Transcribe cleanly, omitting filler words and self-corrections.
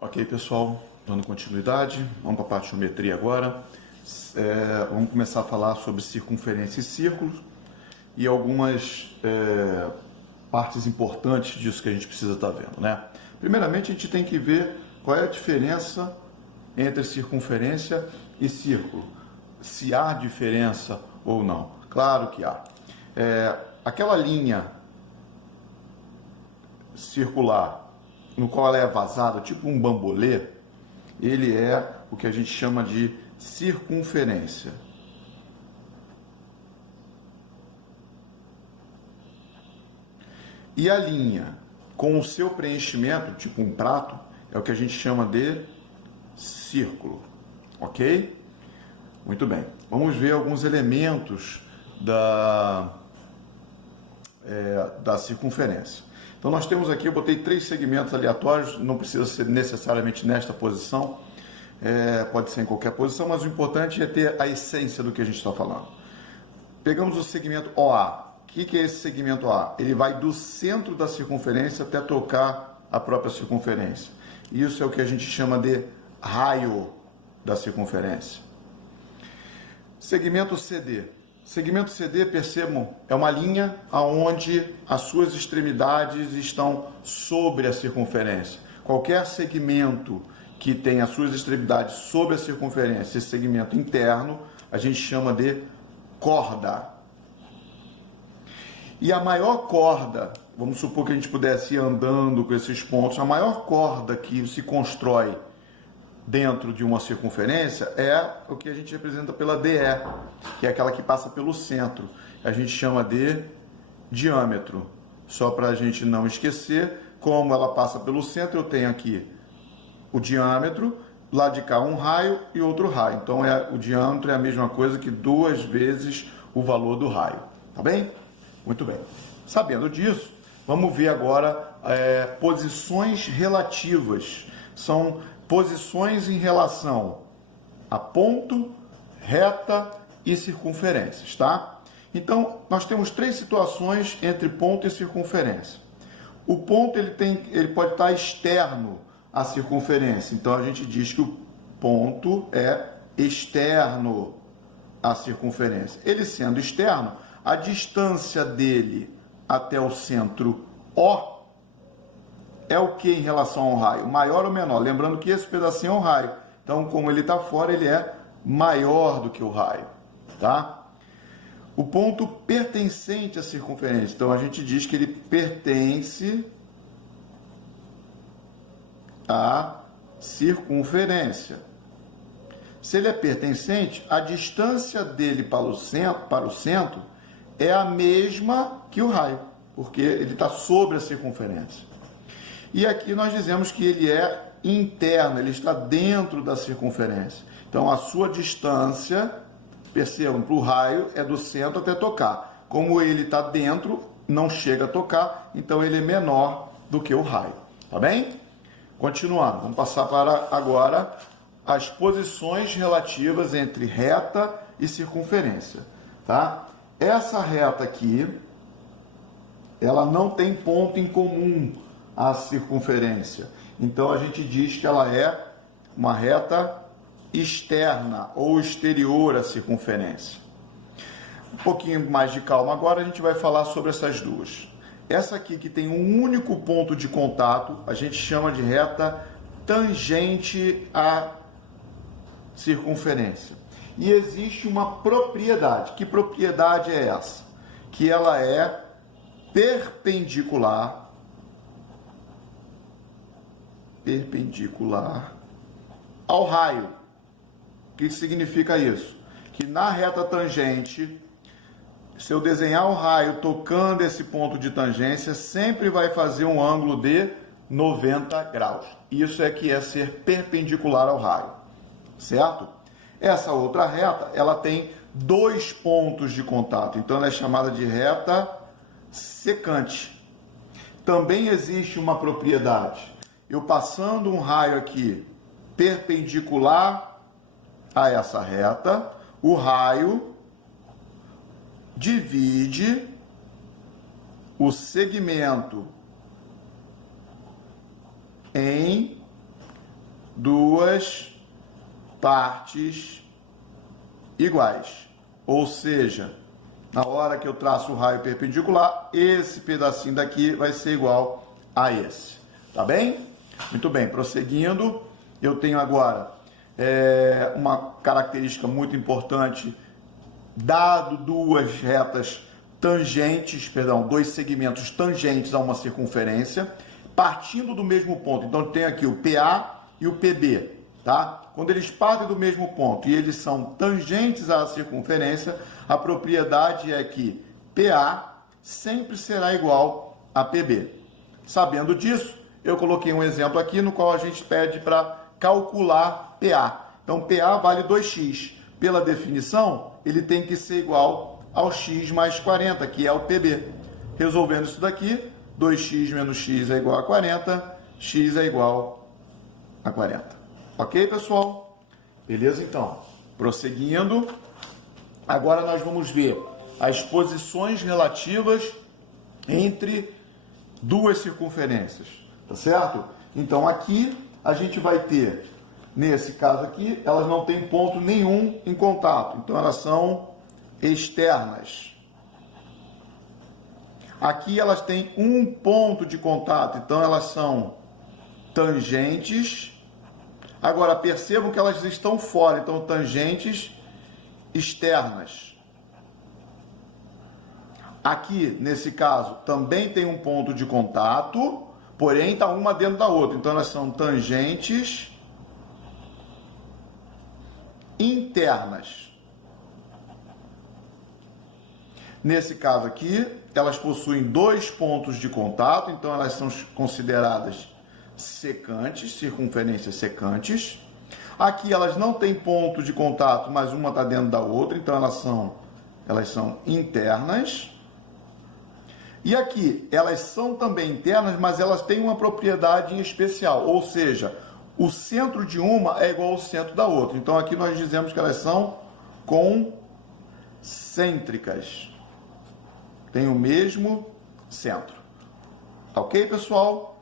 Ok, pessoal, dando continuidade, vamos para a parte de geometria agora. Vamos começar a falar sobre circunferência e círculos e algumas partes importantes disso que a gente precisa estar vendo, né? Primeiramente, a gente tem que ver qual é a diferença entre circunferência e círculo, se há diferença ou não. Claro que há. Aquela linha circular no qual ela é vazada, tipo um bambolê, ele é o que a gente chama de circunferência. E a linha com o seu preenchimento, tipo um prato, é o que a gente chama de círculo. Ok? Muito bem. Vamos ver alguns elementos da circunferência. Então nós temos aqui, eu botei 3 segmentos aleatórios, não precisa ser necessariamente nesta posição, pode ser em qualquer posição, mas o importante é ter a essência do que a gente está falando. Pegamos o segmento OA. O que é esse segmento OA? Ele vai do centro da circunferência até tocar a própria circunferência. Isso é o que a gente chama de raio da circunferência. Segmento CD. Segmento CD, percebam, é uma linha onde as suas extremidades estão sobre a circunferência. Qualquer segmento que tem as suas extremidades sobre a circunferência, esse segmento interno, a gente chama de corda. E a maior corda, vamos supor que a gente pudesse ir andando com esses pontos, a maior corda que se constrói dentro de uma circunferência é o que a gente representa pela DE, que é aquela que passa pelo centro. A gente chama de diâmetro. Só para a gente não esquecer, como ela passa pelo centro, eu tenho aqui o diâmetro, lá de cá um raio e outro raio. Então o diâmetro é a mesma coisa que 2 vezes o valor do raio. Tá bem? Muito bem. Sabendo disso, vamos ver agora posições relativas. São posições em relação a ponto, reta e circunferências, tá? Então, nós temos 3 situações entre ponto e circunferência. O ponto ele pode estar externo à circunferência. Então, a gente diz que o ponto é externo à circunferência. Ele sendo externo, a distância dele até o centro O é o que em relação ao raio? Maior ou menor? Lembrando que esse pedacinho é um raio. Então, como ele está fora, ele é maior do que o raio. Tá? O ponto pertencente à circunferência. Então, a gente diz que ele pertence à circunferência. Se ele é pertencente, a distância dele para o centro é a mesma que o raio, porque ele está sobre a circunferência. E aqui nós dizemos que ele é interno, ele está dentro da circunferência. Então, a sua distância, percebam, para o raio é do centro até tocar. Como ele está dentro, não chega a tocar, então ele é menor do que o raio. Tá bem? Continuando, vamos passar para agora as posições relativas entre reta e circunferência. Tá? Essa reta aqui, ela não tem ponto em comum a circunferência. Então, a gente diz que ela é uma reta externa ou exterior à circunferência. Um pouquinho mais de calma agora, a gente vai falar sobre essas duas. Essa aqui, que tem um único ponto de contato, a gente chama de reta tangente à circunferência. E existe uma propriedade. Que propriedade é essa? Que ela é perpendicular ao raio. O que significa isso? Que na reta tangente, se eu desenhar o raio tocando esse ponto de tangência, sempre vai fazer um ângulo de 90 graus. Isso é que é ser perpendicular ao raio, certo? Essa outra reta, ela tem 2 pontos de contato, então ela é chamada de reta secante. Também existe uma propriedade. Eu passando um raio aqui perpendicular a essa reta, o raio divide o segmento em duas partes iguais. Ou seja, na hora que eu traço o raio perpendicular, esse pedacinho daqui vai ser igual a esse. Tá bem? Muito bem, prosseguindo, eu tenho agora uma característica muito importante, dado dois segmentos tangentes a uma circunferência, partindo do mesmo ponto. Então, tem aqui o PA e o PB, tá? Quando eles partem do mesmo ponto e eles são tangentes à circunferência, a propriedade é que PA sempre será igual a PB. Sabendo disso, eu coloquei um exemplo aqui no qual a gente pede para calcular PA. Então, PA vale 2x. Pela definição, ele tem que ser igual ao x mais 40, que é o PB. Resolvendo isso daqui, 2x menos x é igual a 40, x é igual a 40. Ok, pessoal? Beleza, então. Prosseguindo, agora nós vamos ver as posições relativas entre duas circunferências, tá certo? Então, aqui a gente vai ter, nesse caso aqui, elas não têm ponto nenhum em contato, então elas são externas. Aqui elas têm um ponto de contato, então elas são tangentes. Agora, percebam que elas estão fora, então tangentes externas. Aqui, nesse caso, também tem um ponto de contato, porém está uma dentro da outra, então elas são tangentes internas. Nesse caso aqui, elas possuem dois pontos de contato, então elas são consideradas secantes, circunferências secantes. Aqui elas não têm ponto de contato, mas uma está dentro da outra, então elas são internas. E aqui, elas são também internas, mas elas têm uma propriedade em especial, ou seja, o centro de uma é igual ao centro da outra. Então aqui nós dizemos que elas são concêntricas. Tem o mesmo centro. Ok, pessoal?